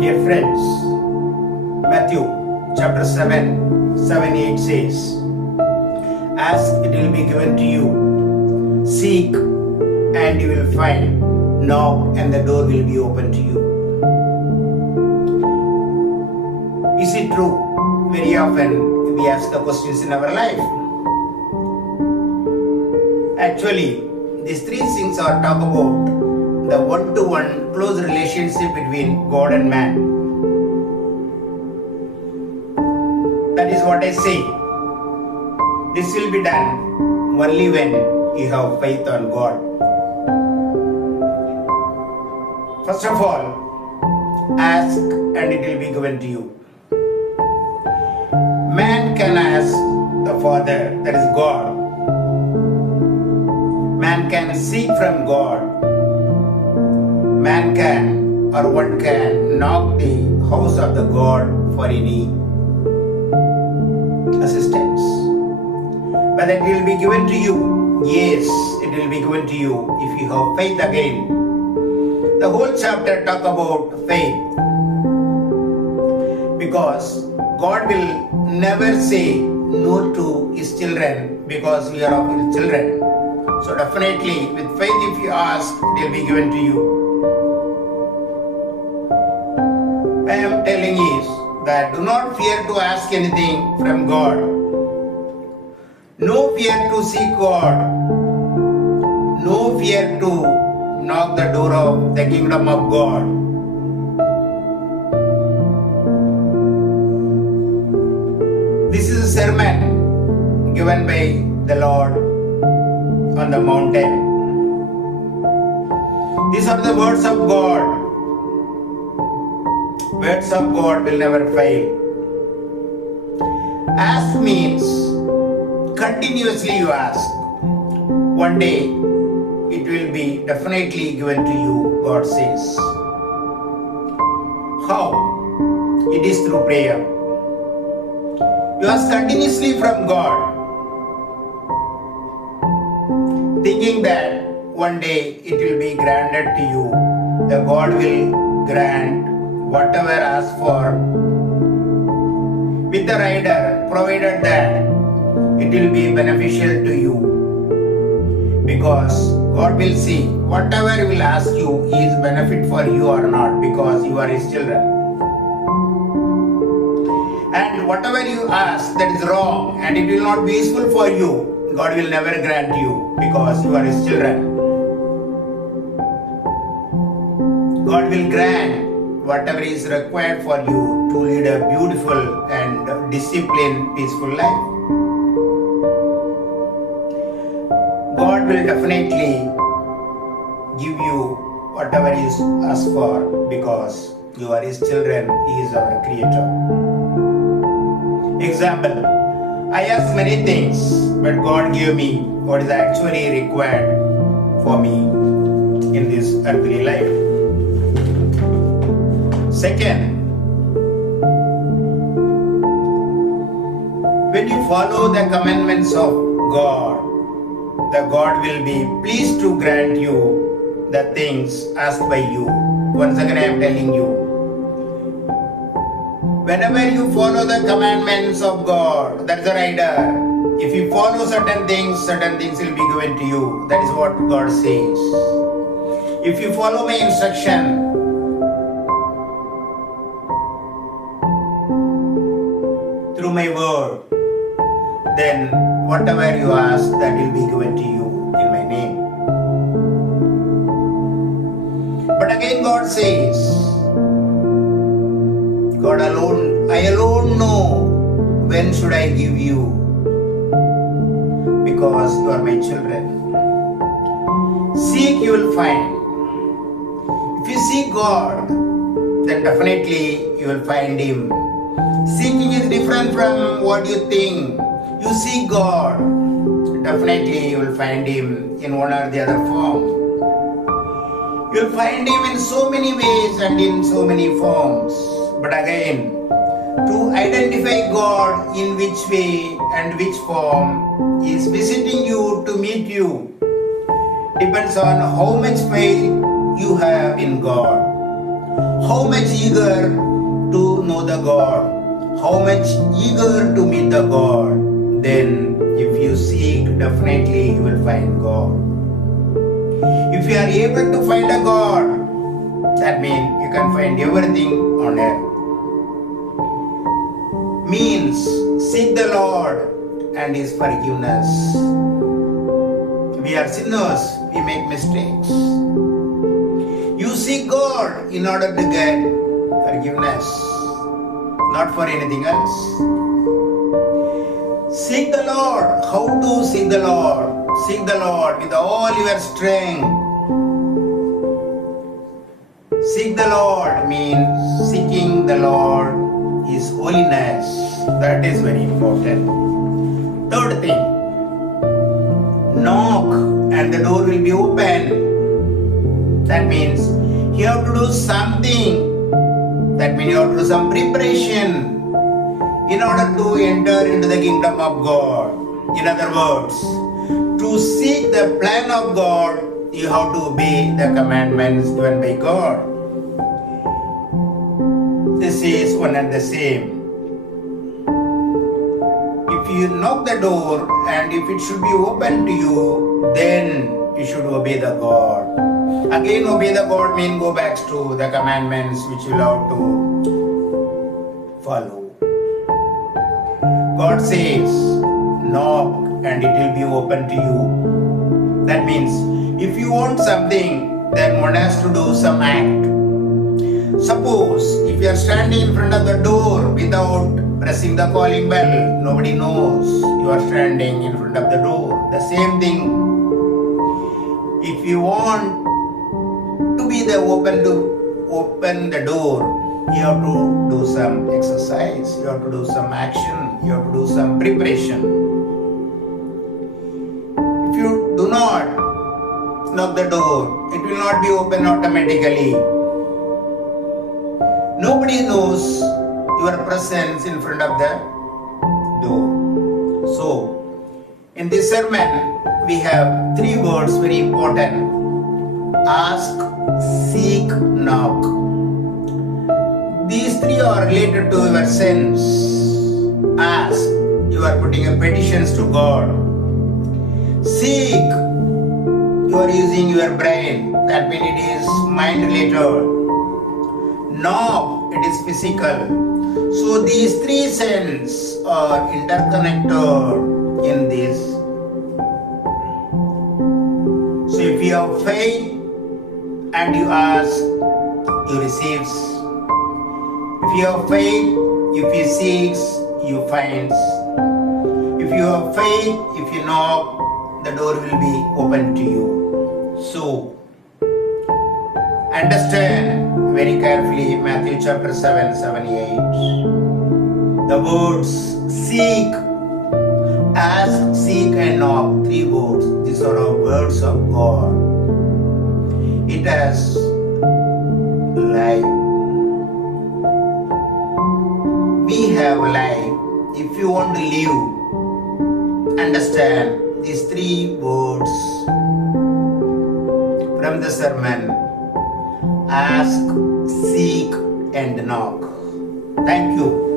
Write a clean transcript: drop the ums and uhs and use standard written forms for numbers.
Dear friends, Matthew chapter 7, 8 says, ask, it will be given to you. Seek, and you will find. Knock, and the door will be open to you. Is it true? Very often we ask the questions in our life. Actually, these three things are talk about the one-to-one close relationship between God and man. That is what I say. This will be done only when you have faith on God. First of all, ask and it will be given to you. Man can ask the Father, that is God. Man can seek from God. Man can or one can knock the house of the God for any assistance. But it will be given to you. Yes, it will be given to you if you have faith again. The whole chapter talk about faith. Because God will never say no to His children because we are of His children. So definitely with faith if you ask, it will be given to you. I am telling is that do not fear to ask anything from God. No fear to seek God. No fear to knock the door of the kingdom of God. This is a sermon given by the Lord on the mountain. These are the words of God. Words of God will never fail. Ask means continuously you ask. One day it will be definitely given to you, God says. How? It is through prayer. You ask continuously from God, thinking that one day it will be granted to you. The God will grant whatever asked for with the rider, provided that it will be beneficial to you. Because God will see whatever He will ask you is benefit for you or not, because you are His children. And whatever you ask that is wrong and it will not be useful for you, God will never grant you because you are His children. God will grant whatever is required for you to lead a beautiful and disciplined, peaceful life. God will definitely give you whatever is asked for because you are His children. He is our Creator. Example, I asked many things, but God gave me what is actually required for me in this earthly life. Second, when you follow the commandments of God, the God will be pleased to grant you the things asked by you. Once again I am telling you, whenever you follow the commandments of God, that is the rider. If you follow certain things will be given to you. That is what God says. If you follow my instruction, through my word, then whatever you ask, that will be given to you in my name. But again God says, God alone, I alone know when should I give you, because you are my children. Seek, you will find. If you seek God, then definitely you will find Him. Seeking is different from what you think. You seek God, definitely you will find Him in one or the other form. You will find Him in so many ways and in so many forms. But again, to identify God in which way and which form He is visiting you to meet you depends on how much faith you have in God. how much eager to know the God, how much eager to meet the God, then if you seek, definitely you will find God. If you are able to find a God, that means you can find everything on earth. Means seek the Lord and His forgiveness. We are sinners, we make mistakes. You seek God in order to get forgiveness, not for anything else. Seek the Lord. How to seek the Lord? Seek the Lord with all your strength. Seek the Lord means seeking the Lord is holiness. That is very important. Third thing, knock and the door will be open. That means you have to do something. That means you have to do some preparation in order to enter into the kingdom of God. In other words, to seek the plan of God, you have to obey the commandments given by God. This is one and the same. If you knock the door and if it should be open to you, then you should obey the God. Again, obey the God means go back to the commandments which you have to follow. God says, knock and it will be open to you. That means if you want something, then one has to do some act. Suppose if you are standing in front of the door without pressing the calling bell, nobody knows you are standing in front of the door. The same thing, if you want to be the open the door, you have to do some exercise, you have to do some action, you have to do some preparation. If you do not knock the door, it will not be open automatically. Nobody knows your presence in front of the door. So, in this sermon, we have three words very important. Ask, seek, knock. These three are related to your sins. Ask, you are putting your petitions to God. Seek, you are using your brain. That means it is mind related. Knock, it is physical. So these three senses are interconnected in this. So if you have faith and you ask, you receive. If you have faith, if you seek, you find. If you have faith, if you knock, the door will be open to you. So, understand very carefully Matthew chapter 7, 78. The words seek, ask, seek and knock. Three words. These are all words of God. It has life. We have life. If you want to live, understand these three words from the sermon. Ask, seek and knock. Thank you.